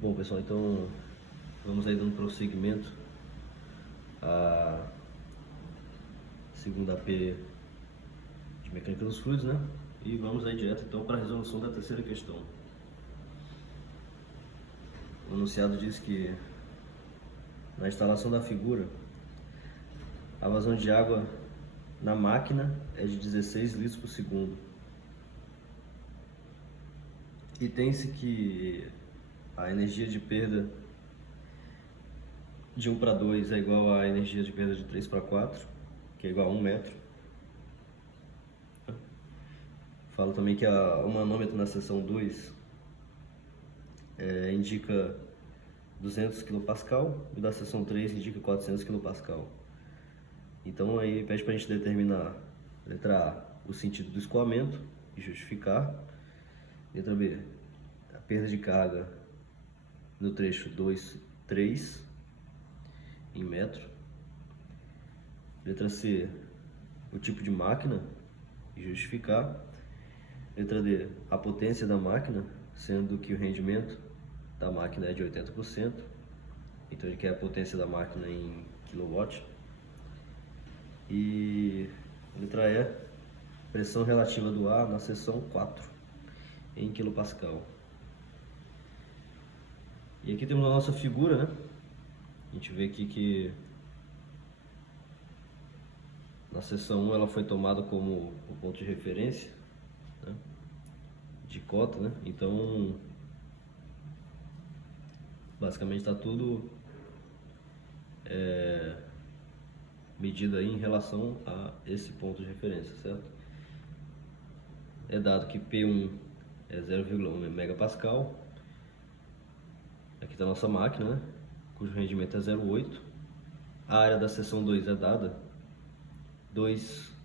Bom, pessoal, então vamos aí dando prosseguimento à segunda P de mecânica dos fluidos, né? E vamos aí direto então para a resolução da terceira questão. O enunciado diz que na instalação da figura, a vazão de água na máquina é de 16 litros por segundo. E tem-se que a energia de perda de 1 para 2 é igual à energia de perda de 3 para 4, que é igual a 1 metro. Falo também que o manômetro na seção 2 indica 200 kPa e da seção 3 indica 400 kPa. Então aí pede para a gente determinar, letra A, o sentido do escoamento e justificar. Letra B, a perda de carga no trecho 2, 3 em metro. Letra C, o tipo de máquina e justificar. Letra D, a potência da máquina, sendo que o rendimento da máquina é de 80%. Então ele quer a potência da máquina em kW. E letra E, pressão relativa do ar na seção 4 em kPa. E aqui temos a nossa figura, né? A gente vê aqui que na seção 1 ela foi tomada como o ponto de referência, né? De cota, né? Então basicamente está tudo medido aí em relação a esse ponto de referência, certo? É dado que P1 é 0,1 megapascal. Aqui está a nossa máquina, né? Cujo rendimento é 0,8. A área da seção 2 é dada 2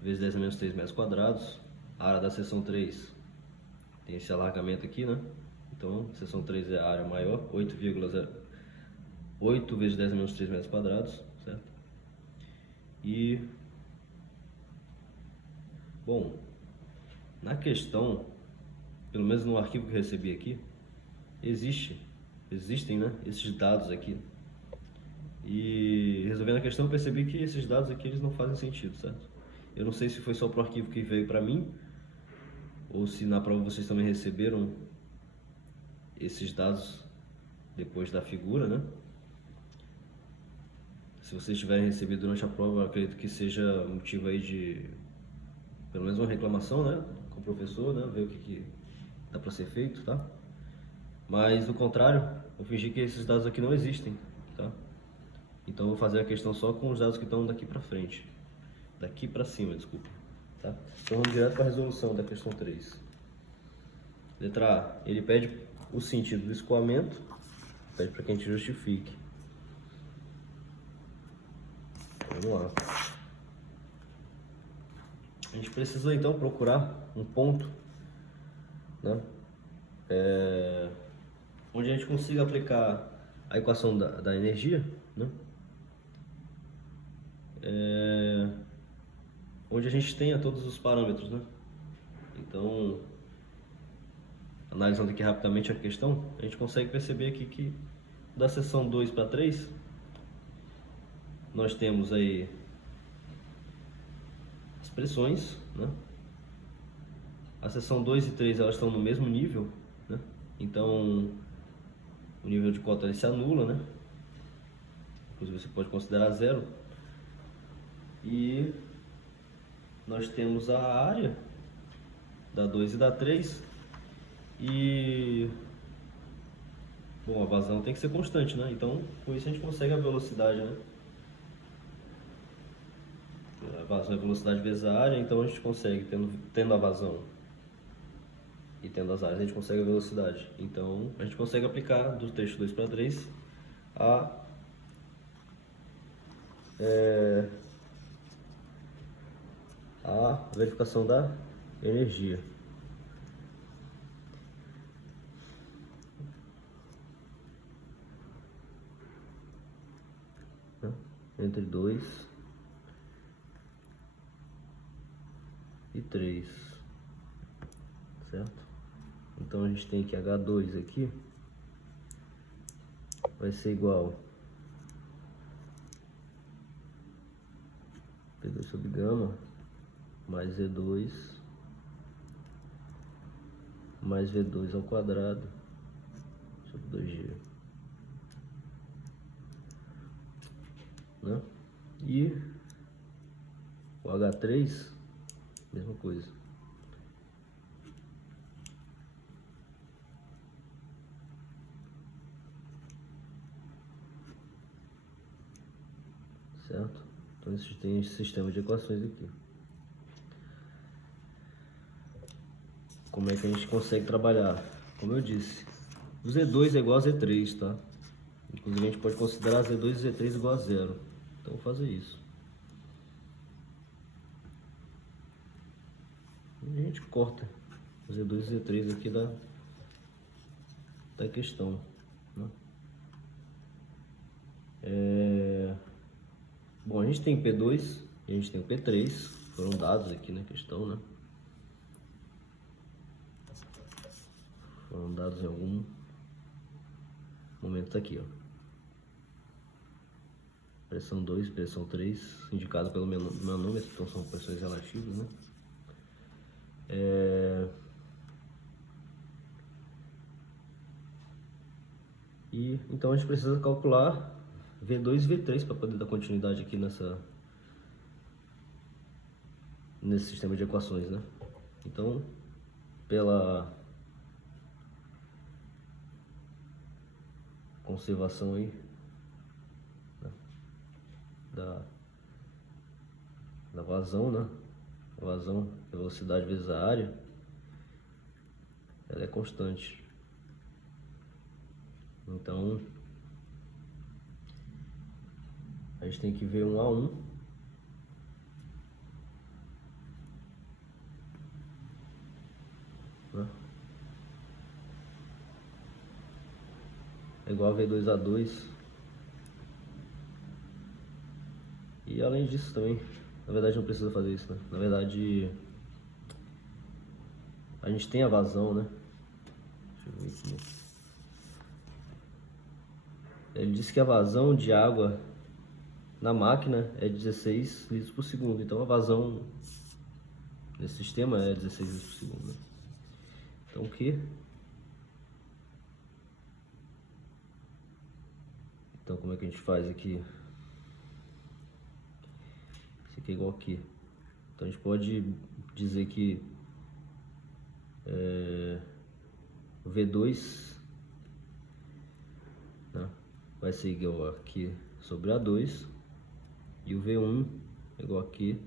vezes 10 a menos 3 metros quadrados. A área da seção 3 tem esse alargamento aqui, né? Então, seção 3 é a área maior, 8 vezes 10 a menos 3 metros quadrados, certo? E, bom, na questão, pelo menos no arquivo que eu recebi aqui, existem, né, esses dados aqui. E resolvendo a questão, eu percebi que esses dados aqui eles não fazem sentido, certo? Eu não sei se foi só pro arquivo que veio para mim, ou se na prova vocês também receberam esses dados depois da figura, né? Se vocês tiverem recebido durante a prova, eu acredito que seja motivo aí de pelo menos uma reclamação, né, com o professor, né, ver o que dá para ser feito, tá? Mas do contrário, eu fingi que esses dados aqui não existem, tá? Então eu vou fazer a questão só com os dados que estão daqui para frente, daqui para cima, desculpa, tá? Então vamos direto para a resolução da questão 3. Letra A, ele pede o sentido do escoamento, pede para que a gente justifique. Vamos lá. A gente precisa então procurar um ponto, né, onde a gente consiga aplicar a equação da energia, né, onde a gente tenha todos os parâmetros, né? Então, analisando aqui rapidamente a questão, a gente consegue perceber aqui que da seção 2 para 3, nós temos aí as pressões, né? A seção 2 e 3 elas estão no mesmo nível, né? Então o nível de cota se anula, né? Inclusive você pode considerar zero. E nós temos a área da 2 e da 3 e bom, a vazão tem que ser constante, né? Então com isso a gente consegue a velocidade, né? A vazão é velocidade vezes a área, então a gente consegue, tendo a vazão e tendo as áreas, a gente consegue a velocidade. Então a gente consegue aplicar do trecho 2 para 3 a verificação da energia. Entre 2 e 3, certo? Então a gente tem aqui H2 aqui, vai ser igual P2 sobre gama mais Z2 mais V2 ao quadrado sobre 2G, né? E o H3, mesma coisa. Certo? Então a gente tem esse sistema de equações aqui. Como é que a gente consegue trabalhar? Como eu disse, o Z2 é igual a Z3, tá? Inclusive a gente pode considerar Z2 e Z3 igual a zero. Então vou fazer isso. E a gente corta o Z2 e Z3 aqui da questão, né? Bom, a gente tem P2 e a gente tem o P3, foram dados aqui na questão, né? Foram dados em algum momento aqui, ó. Pressão 2, pressão 3, indicado pelo manômetro, então são pressões relativas, né? E então a gente precisa calcular V2 e V3 para poder dar continuidade aqui nesse sistema de equações, né? Então, pela conservação aí, né, da vazão, né? A vazão, a velocidade vezes a área, ela é constante. Então, a gente tem que ver um a um, né? É igual a V2A2. E além disso também, na verdade não precisa fazer isso, né? Na verdade, a gente tem a vazão, né? Deixa eu ver aqui. Ele disse que a vazão de água na máquina é 16 litros por segundo. Então a vazão nesse sistema é 16 litros por segundo, né? Então o que? Então como é que a gente faz aqui? Isso aqui é igual aqui. Então a gente pode dizer que o V2, né, vai ser igual aqui sobre A2 e o V1 é igual aqui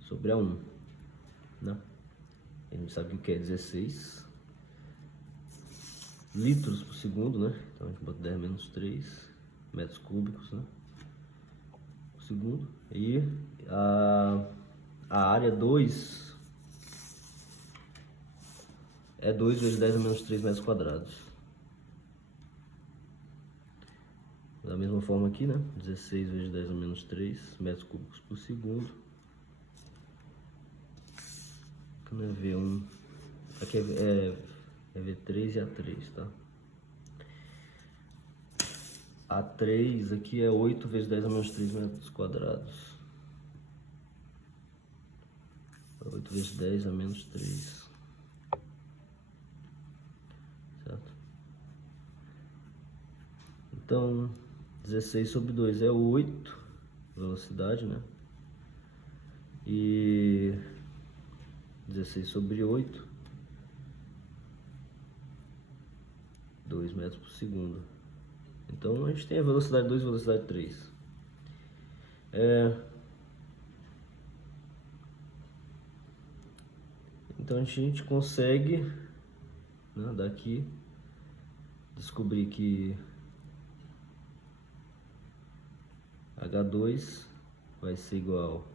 sobre A1, né? A gente sabe que é 16 litros por segundo, né? Então a gente bota 10 menos 3 metros cúbicos, né, por segundo. E a área 2 é 2 vezes 10 a menos 3 metros quadrados. Da mesma forma aqui, né? 16 vezes 10 a menos 3 metros cúbicos por segundo. Aqui não é V1. Aqui é V3 e A3, tá? A3 aqui é 8 vezes 10 a menos 3 metros quadrados. 8 vezes 10 a menos 3. Certo? Então, 16 sobre 2 é 8, velocidade, né? E 16 sobre 8, 2 metros por segundo. Então a gente tem a velocidade 2 e a velocidade 3. Então a gente consegue, né, daqui descobrir que H2 vai ser igual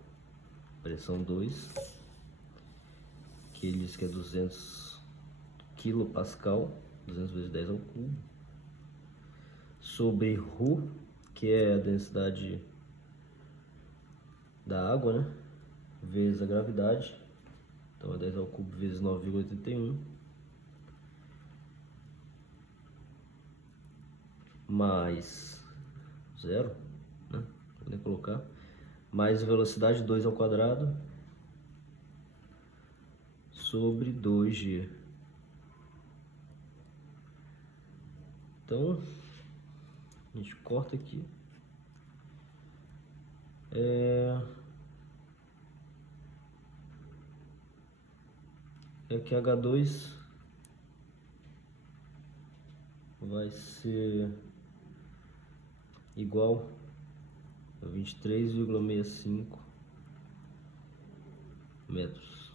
a pressão 2, que ele diz que é 200 kPa, 200 vezes 10 ao cubo, sobre ρ, que é a densidade da água, né, vezes a gravidade. Então é 10 ao cubo vezes 9,81. mais 0, né? Podem colocar, mais velocidade 2 ao quadrado sobre 2g. Então, a gente corta aqui. Aqui H2 vai ser igual a 23,65 metros.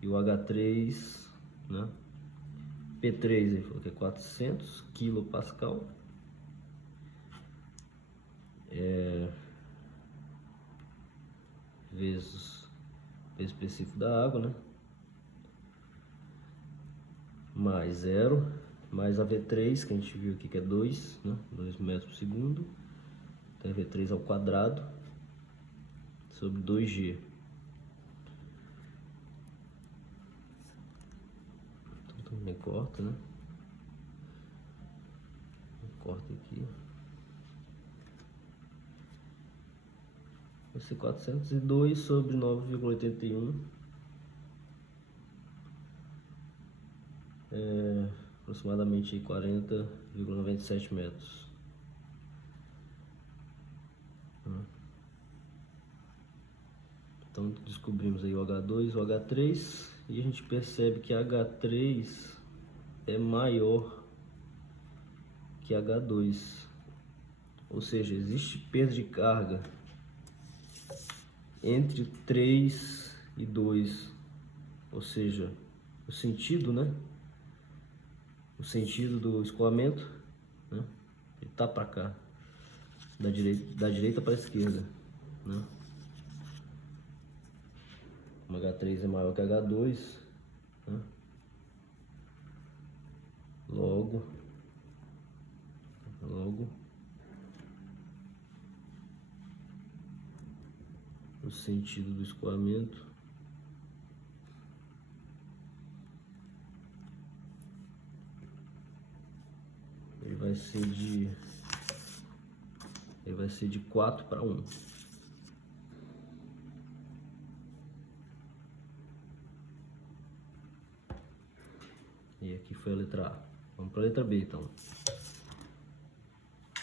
E o H3, né? P3 ele falou que é 400 kPa. Vezes o peso específico da água, né? Mais 0, mais a V3, que a gente viu aqui que é 2, né? 2 metros por segundo. Então é V3 ao quadrado sobre 2G. Então também corta, né? Corta aqui. Vai ser 402 sobre 9,81. Aproximadamente 40,97 metros. Então descobrimos aí o H2 e o H3 e a gente percebe que H3 é maior que H2, ou seja, existe perda de carga entre 3 e 2, ou seja, o sentido, né? O sentido do escoamento, né? Ele tá para cá, da direita para a esquerda, né? O H3 é maior que H2, né? Logo o sentido do escoamento ele vai ser de 4 para 1. E aqui foi a letra A. Vamos para a letra B, então. A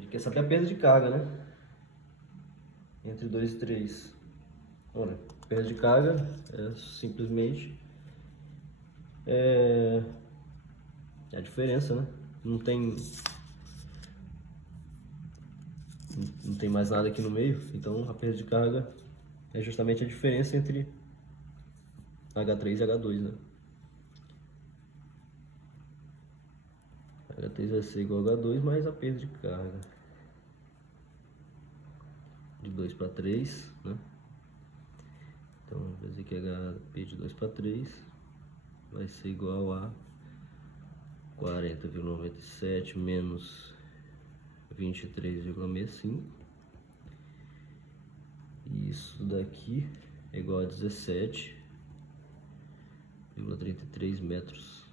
gente quer saber a perda de carga, né? Entre 2 e 3. Olha, perda de carga é simplesmente a diferença, né? Não tem mais nada aqui no meio, então a perda de carga é justamente a diferença entre H3 e H2, né? H3 vai ser igual a H2 mais a perda de carga de 2 para 3, né? Então vai dizer que HP de 2 para 3 vai ser igual a 40,97 menos 23,65. E isso daqui é igual a 17,33 metros.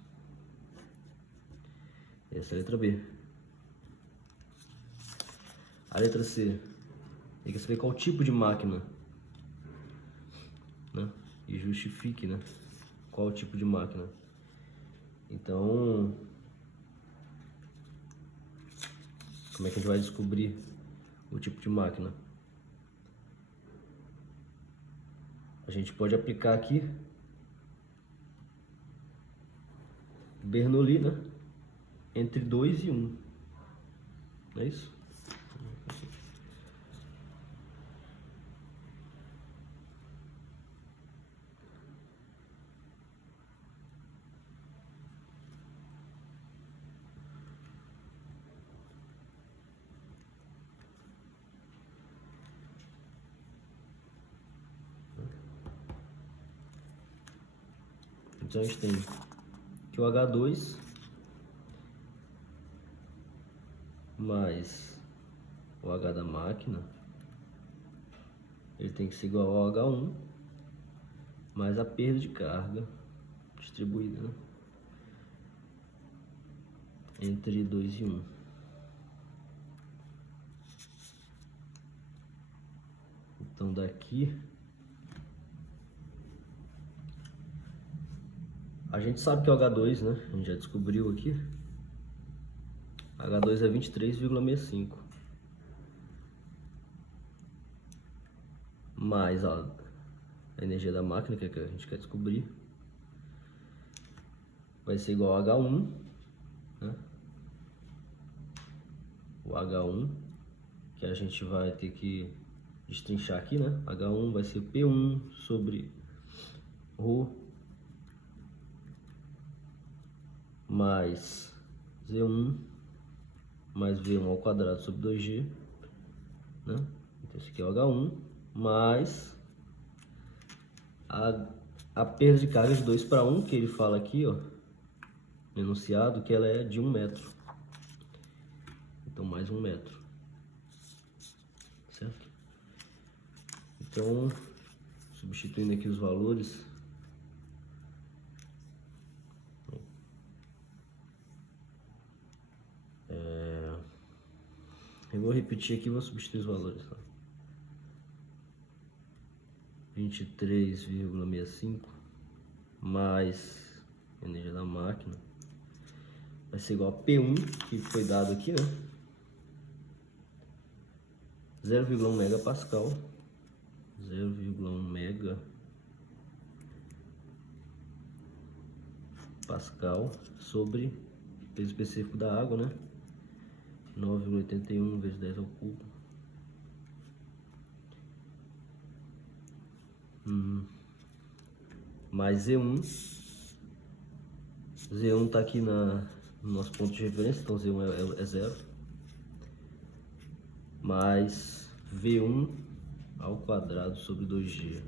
Essa é a letra B. A letra C, tem que saber qual tipo de máquina, né? E justifique, né? Qual o tipo de máquina. Então, como é que a gente vai descobrir o tipo de máquina? A gente pode aplicar aqui Bernoulli, né? Entre 2 e 1. Não é isso? Então a gente tem que o H2 mais o H da máquina, ele tem que ser igual ao H1 mais a perda de carga distribuída, né? entre 2 e 1. Então daqui a gente sabe que é o H2, né? A gente já descobriu aqui. H2 é 23,65. Mais a energia da máquina, que é que a gente quer descobrir, vai ser igual a H1, né? O H1, que a gente vai ter que destrinchar aqui, né? H1 vai ser P1 sobre ρ mais Z1 mais V1 ao quadrado sobre 2G, né? Então esse aqui é o H1 mais a perda de carga de 2 para 1, que ele fala aqui, ó, no enunciado, que ela é de 1 metro. Então mais 1 metro, certo? Então, substituindo aqui os valores, eu vou repetir aqui e vou substituir os valores, tá? 23,65 mais energia da máquina vai ser igual a P1, que foi dado aqui, né? 0,1 megapascal, 0,1 megapascal sobre peso específico da água, né? 9,81 vezes 10 ao cubo. Mais Z1. Z1 está aqui no nosso ponto de referência, então Z1 é 0. Mais V1 ao quadrado sobre 2G.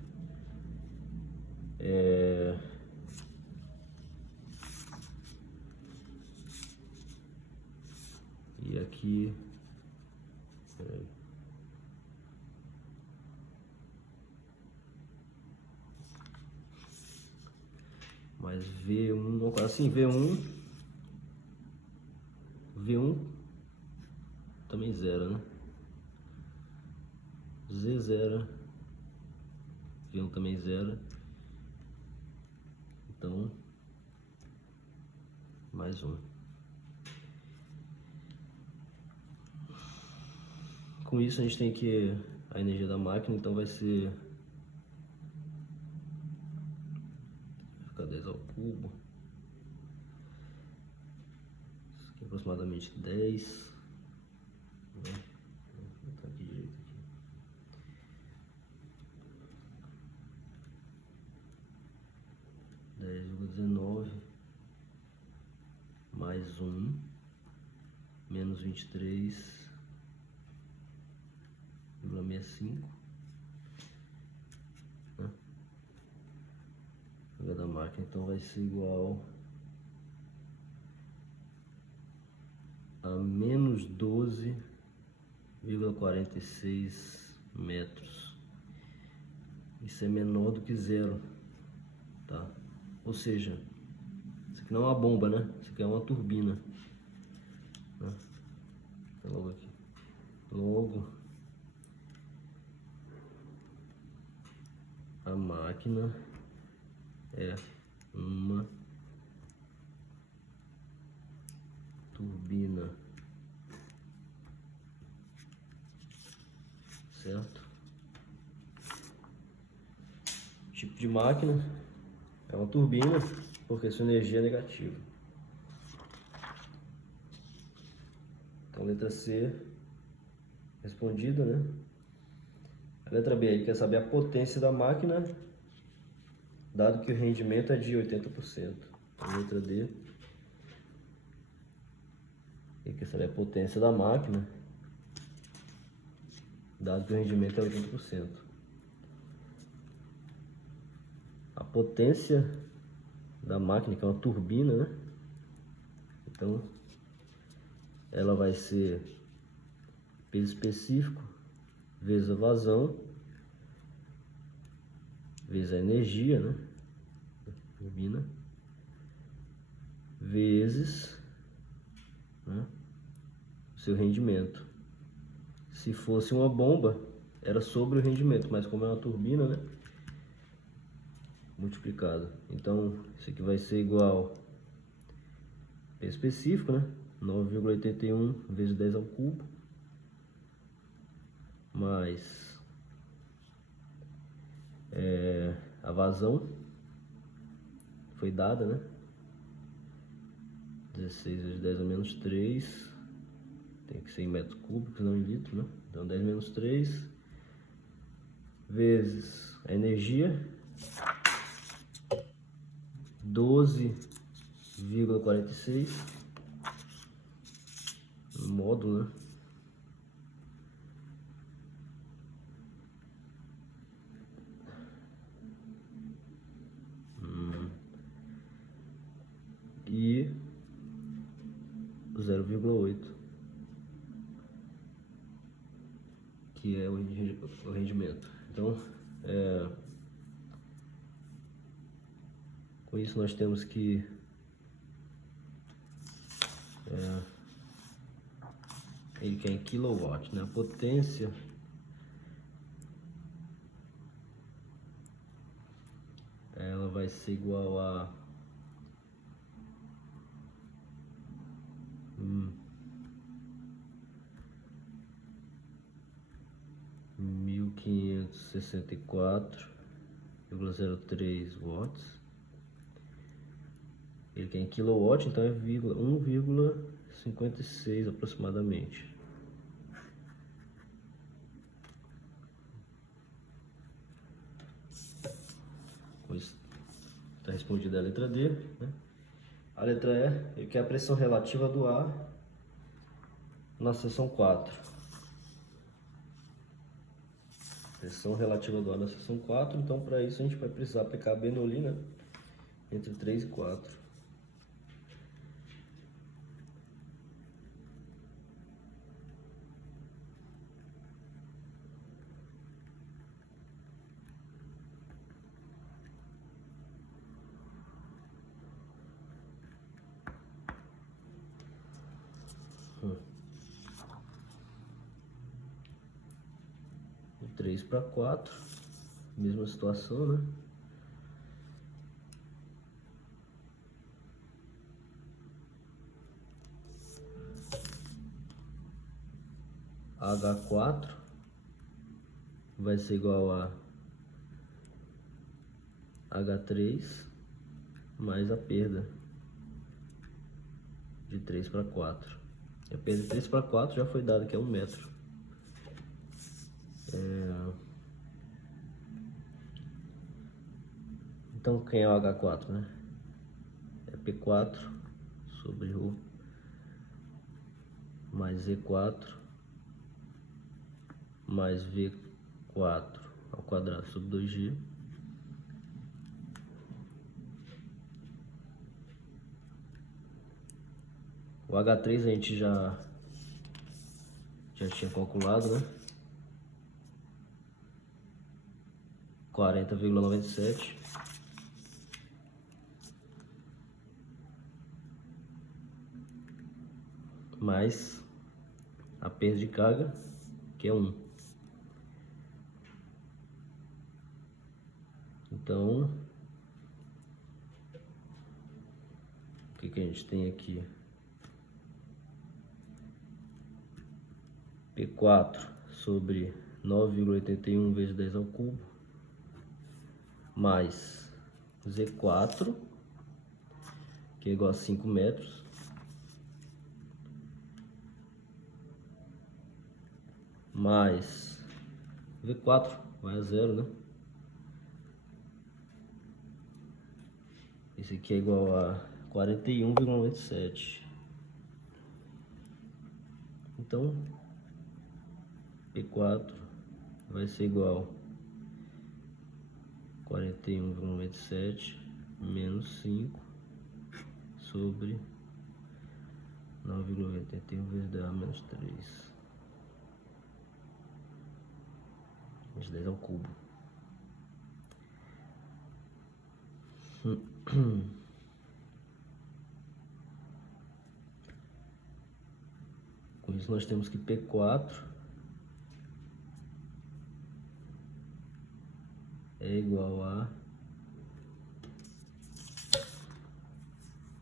E aqui... mais V1, assim, V1 também 0, né? Z0, V1 também 0, então mais 1. Com isso a gente tem que a energia da máquina, então vai ser 10 ao cubo, isso aqui é aproximadamente 10, né? Vou botar aqui direito aqui. 10,19 mais 1 menos 23,65, né? Da máquina, então vai ser igual a menos 12,46 metros. Isso é menor do que 0, tá? Ou seja, isso aqui não é uma bomba, né? Isso aqui é uma turbina, né? Então, logo aqui, logo a máquina é uma turbina, certo? Tipo de máquina é uma turbina, porque sua energia é negativa. Então, letra C respondida, né? A letra B, ele quer saber a potência da máquina, dado que o rendimento é de 80%. A letra D, ele quer saber a potência da máquina, dado que o rendimento é 80%. A potência da máquina, que é uma turbina, né? Então, ela vai ser peso específico vezes a vazão vezes a energia, né? Turbina vezes seu rendimento. Se fosse uma bomba, era sobre o rendimento, mas como é uma turbina, né? Multiplicado. Então, isso aqui vai ser igual peso específico, né? 9,81 vezes 10 ao cubo, mais a vazão foi dada, né? 16 vezes 10 a menos 3, tem que ser em metros cúbicos, não em litro, né? Então 10 menos 3 vezes a energia, 12,46 no módulo, né? E 0,8, que é o rendimento. Então, com isso nós temos que ele quer em kilowatt, né? A potência ela vai ser igual a 1564,03 watts. Ele quer em kilowatt, então é 1,56 aproximadamente. Com isso está respondida a letra D, né? A letra E, ele quer a pressão relativa do ar na seção 4. Pressão relativa do ar na seção 4, então para isso a gente vai precisar aplicar Bernoulli, né? Entre 3 e 4. De 3 para 4, mesma situação, né? H4 vai ser igual a H3 mais a perda de 3 para 4. A perda de 3 para 4 já foi dada, que é 1 metro. Então quem é o H4, né? É P4 sobre ρ mais E4 mais V4 ao quadrado sobre 2G. O H3 a gente já tinha calculado, né? 40,97. Mais a perda de carga, que é 1. Então, o que a gente tem aqui? P4 sobre 9,81 vezes 10 ao cubo, mais Z4, que é igual a 5 metros, mais V4, vai a 0, né? Esse aqui é igual a 41,97. Então, P4 vai ser igual a 41,97 menos 5 sobre 9,81 vezes 10 a menos 3. Vezes 10 ao cubo. Com Com isso nós temos que P4 é igual a...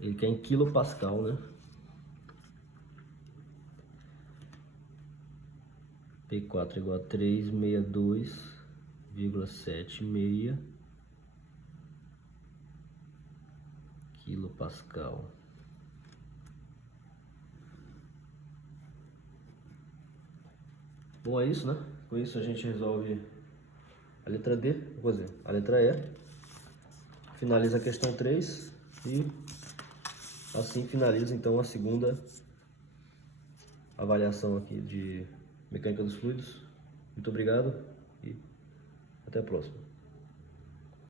Ele quer em quilopascal, né? P4 igual a 362,76 quilopascal. Bom, é isso, né? Com isso a gente resolve a letra D, vou dizer, a letra E. Finaliza a questão 3 e assim finaliza então a segunda avaliação aqui de mecânica dos fluidos. Muito obrigado e até a próxima.